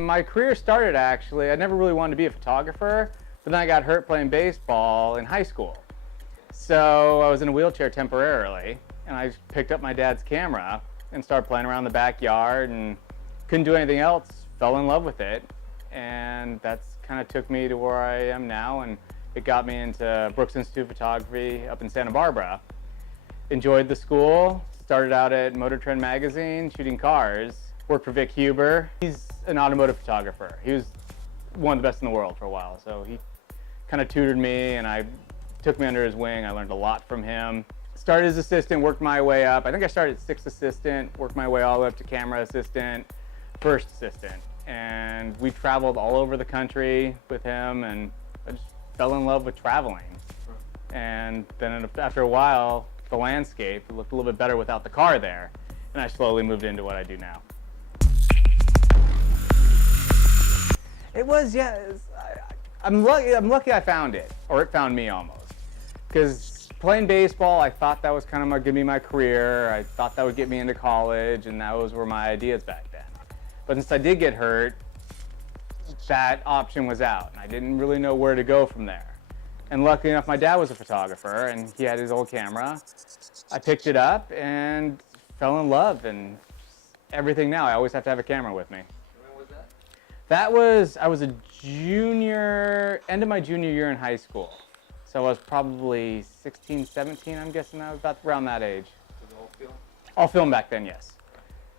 My career started actually, I never really wanted to be a photographer, but then I got hurt playing baseball in high school. So I was in a wheelchair temporarily, and I picked up my dad's camera and started playing around the backyard and couldn't do anything else, fell in love with it, and that's kind of took me to where I am now, and it got me into Brooks Institute of Photography up in Santa Barbara. Enjoyed the school, started out at Motor Trend magazine shooting cars, worked for Vic Huber. He's an automotive photographer. He was one of the best in the world for a while, so he kind of tutored me and I took me under his wing. I learned a lot from him. Started as assistant, worked my way up. I think I started at 6th assistant, worked my way all the way up to camera assistant, 1st assistant. And we traveled all over the country with him, and I just fell in love with traveling. And then after a while, the landscape looked a little bit better without the car there, and I slowly moved into what I do now. It was, yeah, I'm lucky I found it, or it found me almost. Because playing baseball, I thought that was kind of gonna be my career. I thought that would get me into college, and those were my ideas back then. But since I did get hurt, that option was out, and I didn't really know where to go from there. And luckily enough, my dad was a photographer, and he had his old camera. I picked it up and fell in love, and everything now, I always have to have a camera with me. When was that? I was a junior, end of my junior year in high school. So I was probably 16, 17, I'm guessing I was about around that age. Was it all film? All film back then, yes.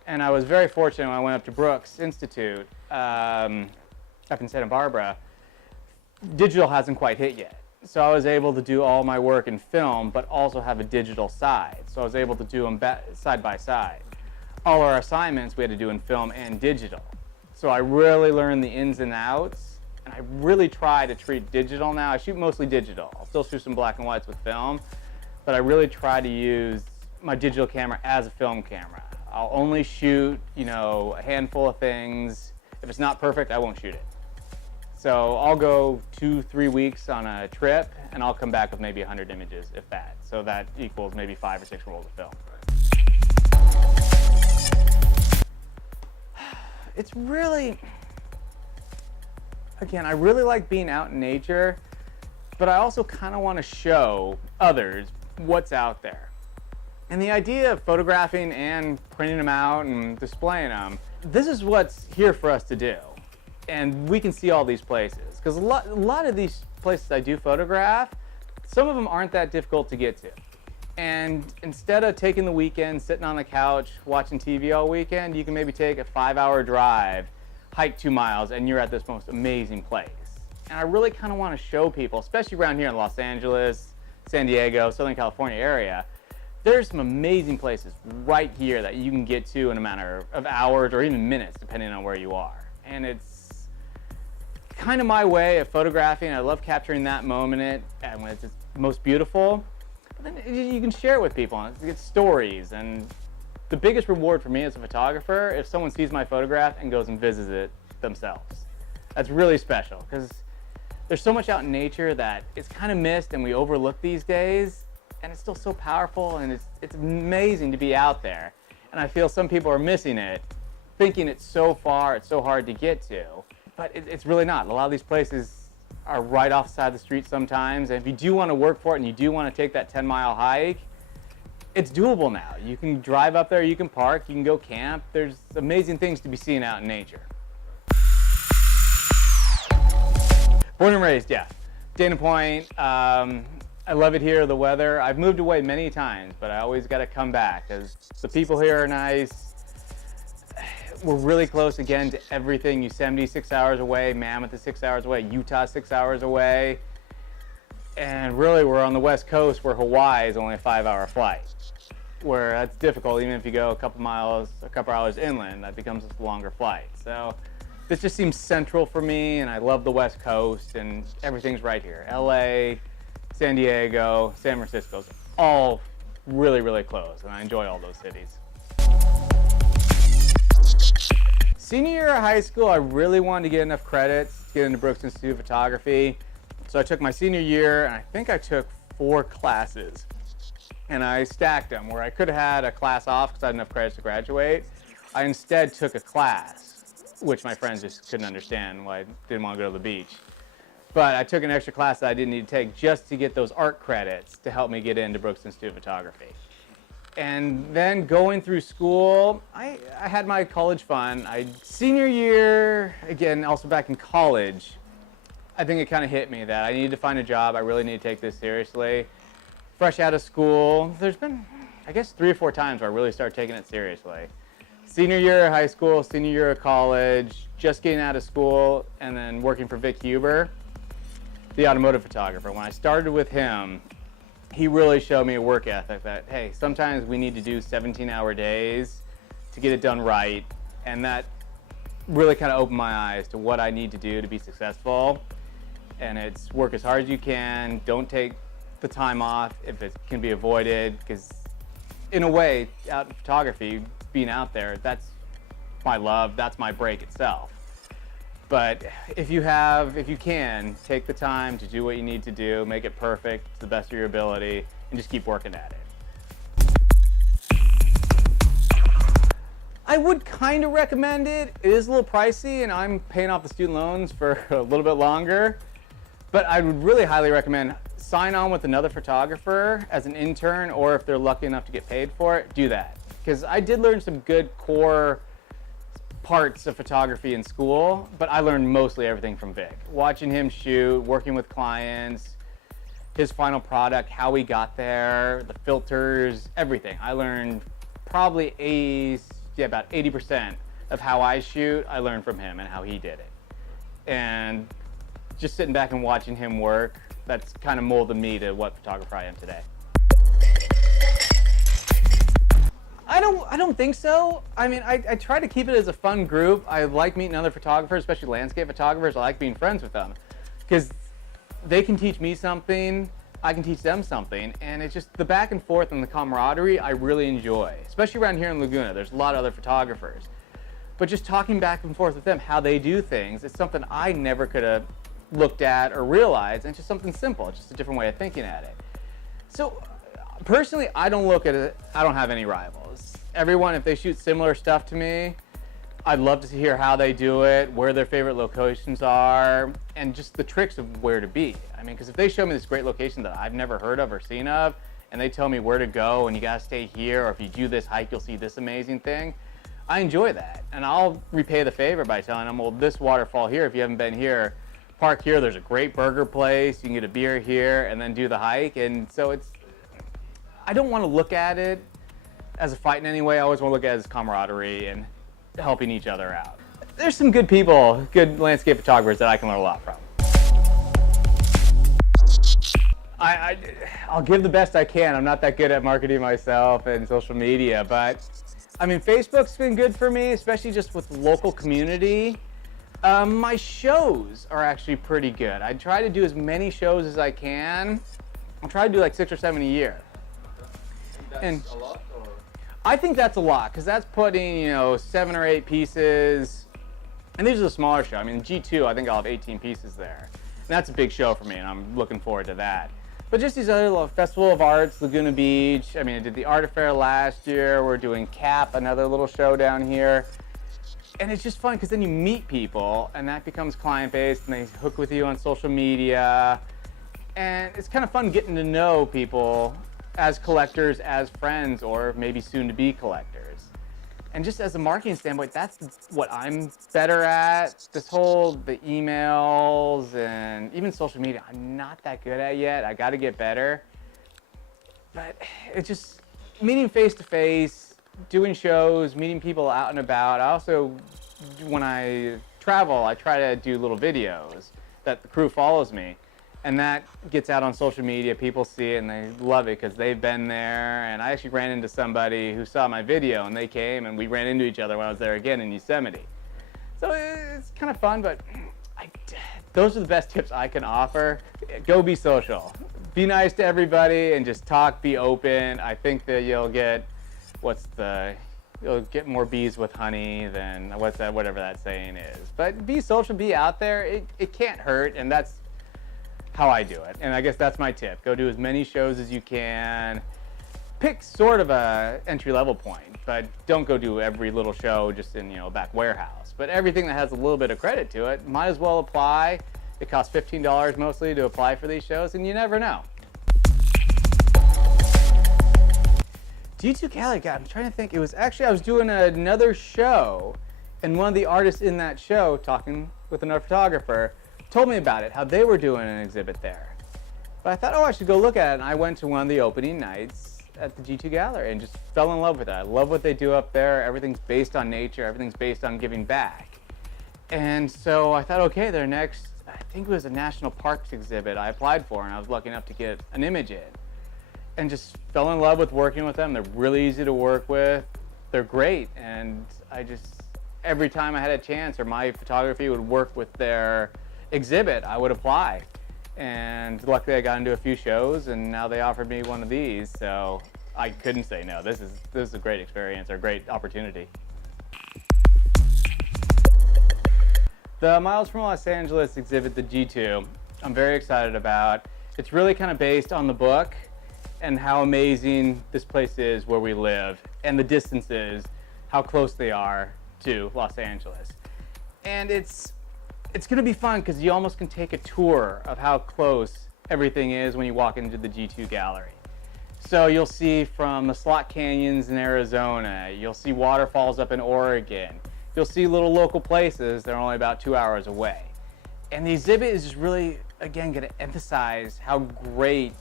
And I was very fortunate when I went up to Brooks Institute up in Santa Barbara. Digital hasn't quite hit yet. So I was able to do all my work in film, but also have a digital side. So I was able to do them side by side. All our assignments we had to do in film and digital. So I really learned the ins and outs, and I really try to treat digital now. I shoot mostly digital. I'll still shoot some black and whites with film, but I really try to use my digital camera as a film camera. I'll only shoot, a handful of things. If it's not perfect, I won't shoot it. So I'll go 2-3 weeks on a trip, and I'll come back with maybe 100 images, if that. So that equals maybe 5 or 6 rolls of film. It's really, again, I really like being out in nature, but I also kind of want to show others what's out there. And the idea of photographing and printing them out and displaying them, this is what's here for us to do. And we can see all these places, because a lot of these places I do photograph, some of them aren't that difficult to get to. And instead of taking the weekend, sitting on the couch, watching TV all weekend, you can maybe take a 5-hour drive, hike 2 miles, and you're at this most amazing place. And I really kind of want to show people, especially around here in Los Angeles, San Diego, Southern California area, there's some amazing places right here that you can get to in a matter of hours or even minutes, depending on where you are. And it's kind of my way of photographing. I love capturing that moment and when it's most beautiful. But then you can share it with people and get stories. And the biggest reward for me as a photographer, if someone sees my photograph and goes and visits it themselves. That's really special, because there's so much out in nature that it's kind of missed and we overlook these days. And it's still so powerful, and it's amazing to be out there. And I feel some people are missing it, thinking it's so far, it's so hard to get to. But it's really not. A lot of these places are right off the side of the street sometimes. And if you do want to work for it and you do want to take that 10-mile hike, it's doable now. You can drive up there, you can park, you can go camp. There's amazing things to be seen out in nature. Born and raised, yeah. Dana Point. I love it here, the weather. I've moved away many times, but I always got to come back because the people here are nice. We're really close again to everything. Yosemite 6 hours away, Mammoth is 6 hours away, Utah 6 hours away. And really we're on the West Coast where Hawaii is only a 5-hour flight. Where that's difficult, even if you go a couple hours inland, that becomes a longer flight. So this just seems central for me, and I love the West Coast, and everything's right here. LA, San Diego, San Francisco's all really, really close, and I enjoy all those cities. Senior year of high school, I really wanted to get enough credits to get into Brooks Institute of Photography. So I took my senior year, and I think I took 4 classes. And I stacked them, where I could have had a class off because I had enough credits to graduate. I instead took a class. which my friends just couldn't understand why I didn't want to go to the beach. But I took an extra class that I didn't need to take just to get those art credits to help me get into Brooks Institute of Photography. And then going through school, I had my college fun. Senior year, again, also back in college, I think it kind of hit me that I needed to find a job. I really need to take this seriously. Fresh out of school, there's been, I guess, 3 or 4 times where I really started taking it seriously. Senior year of high school, senior year of college, just getting out of school, and then working for Vic Huber, the automotive photographer. When I started with him, he really showed me a work ethic that, hey, sometimes we need to do 17-hour days to get it done right. And that really kind of opened my eyes to what I need to do to be successful. And it's work as hard as you can. Don't take the time off if it can be avoided, because in a way, out in photography, being out there, that's my love, that's my break itself. But if you can, take the time to do what you need to do, make it perfect to the best of your ability, and just keep working at it. I would kind of recommend it. It is a little pricey, and I'm paying off the student loans for a little bit longer. But I would really highly recommend sign on with another photographer as an intern, or if they're lucky enough to get paid for it, do that. Because I did learn some good core parts of photography in school, but I learned mostly everything from Vic. Watching him shoot, working with clients, his final product, how he got there, the filters, everything. I learned probably about 80% of how I shoot, I learned from him and how he did it. And just sitting back and watching him work, that's kind of molded me to what photographer I am today. I don't think so. I mean, I try to keep it as a fun group. I like meeting other photographers, especially landscape photographers. I like being friends with them because they can teach me something, I can teach them something, and it's just the back and forth and the camaraderie I really enjoy, especially around here in Laguna. There's a lot of other photographers. But just talking back and forth with them, how they do things, it's something I never could have looked at or realized, and it's just something simple. It's just a different way of thinking at it. So personally, I don't look at it, I don't have any rivals. Everyone, if they shoot similar stuff to me, I'd love to hear how they do it, where their favorite locations are, and just the tricks of where to be. I mean, because if they show me this great location that I've never heard of or seen of, and they tell me where to go and you gotta stay here, or if you do this hike, you'll see this amazing thing, I enjoy that. And I'll repay the favor by telling them, well, this waterfall here, if you haven't been here, park here, there's a great burger place, you can get a beer here, and then do the hike. And so I don't want to look at it as a fight in any way. I always want to look at it as camaraderie and helping each other out. There's some good people, good landscape photographers that I can learn a lot from. I'll give the best I can. I'm not that good at marketing myself and social media, but I mean, Facebook's been good for me, especially just with local community. My shows are actually pretty good. I try to do as many shows as I can. I try to do like 6 or 7 a year. And that's a lot, or? I think that's a lot, because that's putting, 7 or 8 pieces. And these are the smaller show. I mean, G2, I think I'll have 18 pieces there. And that's a big show for me, and I'm looking forward to that. But just these other little Festival of Arts, Laguna Beach. I mean, I did the Art Affair last year. We're doing CAP, another little show down here. And it's just fun because then you meet people and that becomes client-based and they hook with you on social media. And it's kind of fun getting to know people as collectors, as friends, or maybe soon to be collectors. And just as a marketing standpoint, that's what I'm better at. The emails and even social media, I'm not that good at yet. I got to get better. But it's just meeting face to face, doing shows, meeting people out and about. I also, when I travel, I try to do little videos that the crew follows me. And that gets out on social media, people see it and they love it because they've been there. And I actually ran into somebody who saw my video and they came and we ran into each other when I was there again in Yosemite. So it's kind of fun, but those are the best tips I can offer. Go be social. Be nice to everybody and just talk, be open. I think that you'll get, you'll get more bees with honey than whatever that saying is. But be social, be out there. It can't hurt, and that's how I do it. And I guess that's my tip. Go do as many shows as you can. pick sort of a entry-level point, but don't go do every little show just in, a back warehouse. But everything that has a little bit of credit to it, might as well apply. It costs $15 mostly to apply for these shows, and you never know. G2 Gallery, God, I'm trying to think. It was actually, I was doing another show, and one of the artists in that show, talking with another photographer, told me about it, how they were doing an exhibit there. But I thought, I should go look at it, and I went to one of the opening nights at the G2 Gallery and just fell in love with it. I love what they do up there. Everything's based on nature. Everything's based on giving back. And so I thought, okay, their next, I think it was a national parks exhibit I applied for, and I was lucky enough to get an image in. And just fell in love with working with them. They're really easy to work with. They're great. And every time I had a chance or my photography would work with their exhibit, I would apply. And luckily I got into a few shows, and now they offered me one of these, so I couldn't say no. This is a great experience, or a great opportunity. The Miles from Los Angeles exhibit, the G2, I'm very excited about. It's really kind of based on the book and how amazing this place is where we live, and the distances, how close they are to Los Angeles. And it's going to be fun because you almost can take a tour of how close everything is when you walk into the G2 Gallery. So you'll see from the slot canyons in Arizona, you'll see waterfalls up in Oregon, you'll see little local places that are only about 2 hours away. And the exhibit is just really, again, going to emphasize how great,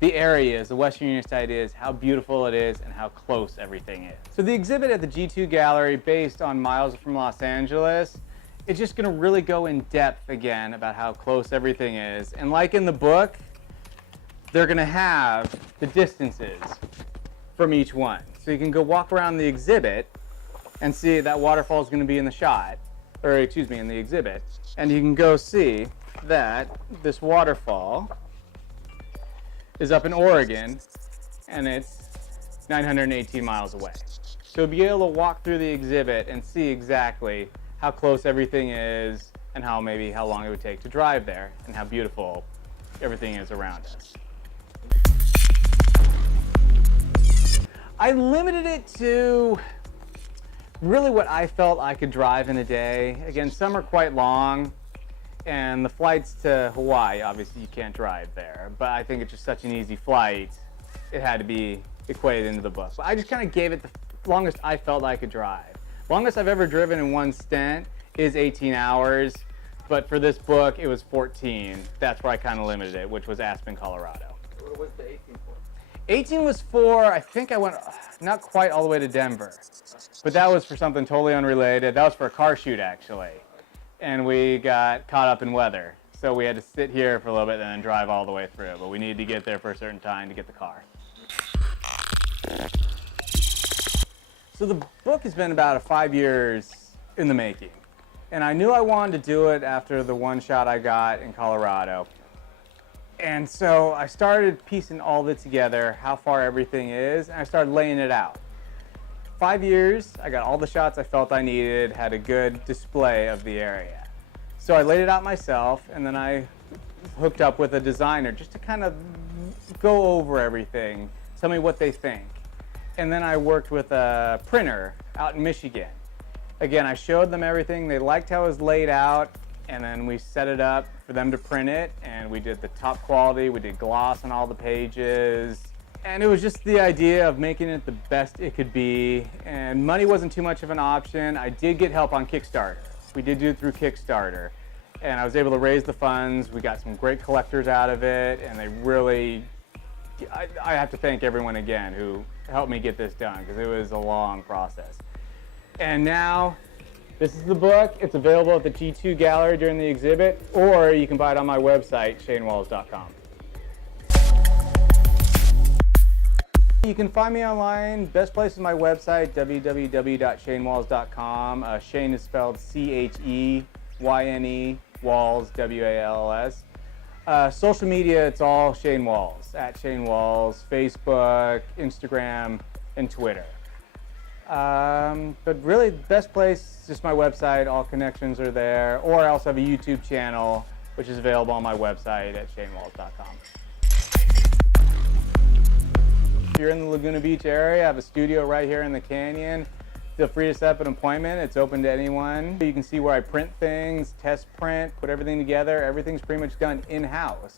the area is, the Western Union side is, how beautiful it is, and how close everything is. So the exhibit at the G2 Gallery, based on Miles from Los Angeles, it's just going to really go in depth again about how close everything is. And like in the book, they're going to have the distances from each one. So you can go walk around the exhibit and see that waterfall is going to be in the shot, or excuse me, in the exhibit. And you can go see that this waterfall is up in Oregon, and it's 918 miles away. So you'll be able to walk through the exhibit and see exactly how close everything is, and how long it would take to drive there, and how beautiful everything is around us. I limited it to really what I felt I could drive in a day. Again, some are quite long, and the flights to Hawaii, obviously you can't drive there, but I think it's just such an easy flight, it had to be equated into the book. But I just kind of gave it the longest I felt I could drive. Longest I've ever driven in one stint is 18 hours, but for this book it was 14. That's where I kind of limited it, which was Aspen, Colorado. What was the 18 for? 18 was for, I think I went not quite all the way to Denver, but that was for something totally unrelated. That was for a car shoot, actually, and we got caught up in weather, so we had to sit here for a little bit and then drive all the way through, but we needed to get there for a certain time to get the car. So the book has been about 5 years in the making, and I knew I wanted to do it after the one shot I got in Colorado. And so I started piecing all of it together, how far everything is, and I started laying it out. 5 years, I got all the shots I felt I needed, had a good display of the area. So I laid it out myself, and then I hooked up with a designer just to kind of go over everything, tell me what they think. And then I worked with a printer out in Michigan. Again, I showed them everything. They liked how it was laid out, and then we set it up for them to print it, and we did the top quality. We did gloss on all the pages, and it was just the idea of making it the best it could be, and money wasn't too much of an option. I did get help on Kickstarter. We did do it through Kickstarter, and I was able to raise the funds. We got some great collectors out of it, and they really, I have to thank everyone again who helped me get this done, because it was a long process. And now, this is the book. It's available at the G2 Gallery during the exhibit, or you can buy it on my website, CheyneWalls.com. You can find me online. Best place is my website, www.CheyneWalls.com. Cheyne is spelled Cheyne, Walls, Walls. Social media, it's all Cheyne Walls, at Cheyne Walls, Facebook, Instagram, and Twitter. But really, the best place is just my website. All connections are there. Or I also have a YouTube channel, which is available on my website at CheyneWalls.com. you're in the Laguna Beach area, I have a studio right here in the canyon. Feel free to set up an appointment. It's open to anyone. You can see where I print things, test print, put everything together. Everything's pretty much done in-house.